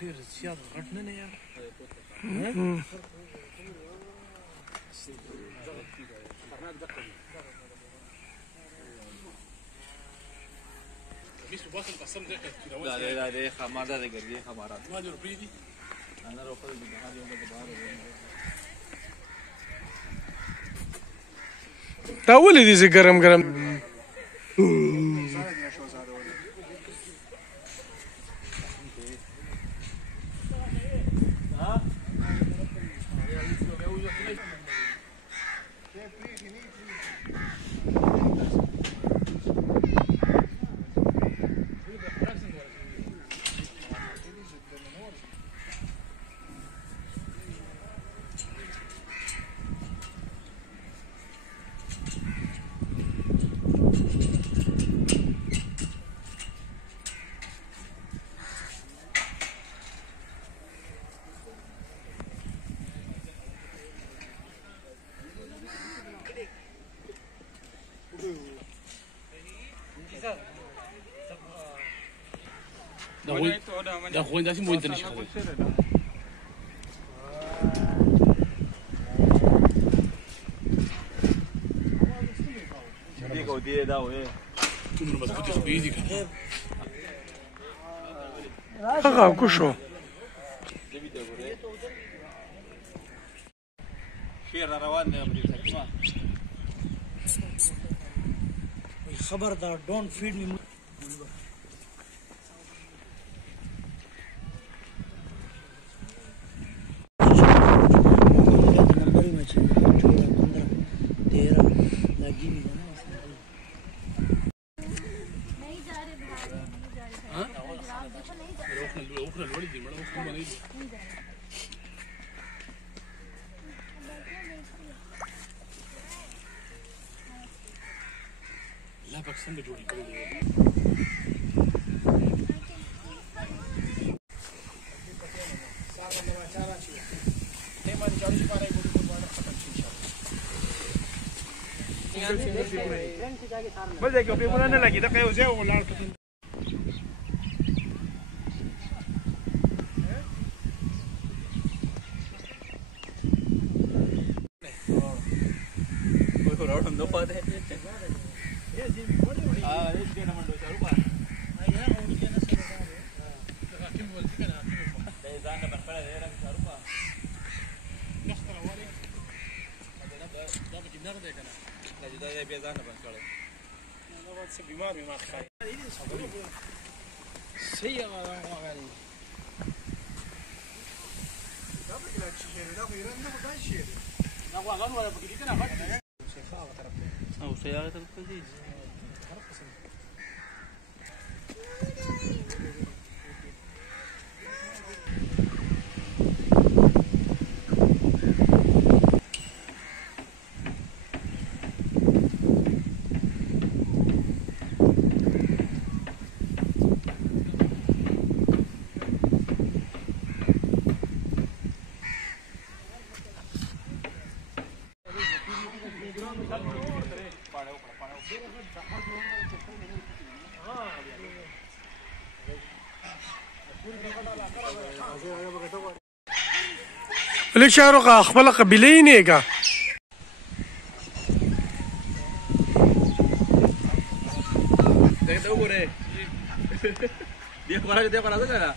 ډېر زیات غټ نه یار دا خماده ده ګرګي خمارات ما دې روپۍ دي انا روپۍ دي هر یو د بهر دا ولې دې ګرم ګرم دا خو داسې مو انت نشي دې کو دې دا وې څومره مضبوطې خبرې دي کنه هغه کو شو شیر روان دی په دې خبردار ډونټ فیډ می لا بك څنګه جوړې کړې دي بل ځای کې په مونږ نه لګي دا یو ځای ولاړ no puede. Ah, es que no mando charupa. Dana para de era charupa. نختار اولي دا به جنر دی کنه لا جدا دی بیا ځان بند کړو نو وخت څه بیمار ما ښکاري صحیح هغه غالي دا به کله چې دا خو ایران نه وځي شي دا هغه ولا بګی کنه غټ شیخه هغه طرف او سیاره طرف ته دي هر قسم ولې شاروخ خپل قبيله یې نیګه دغه وګوره دې خبره دې خبره ده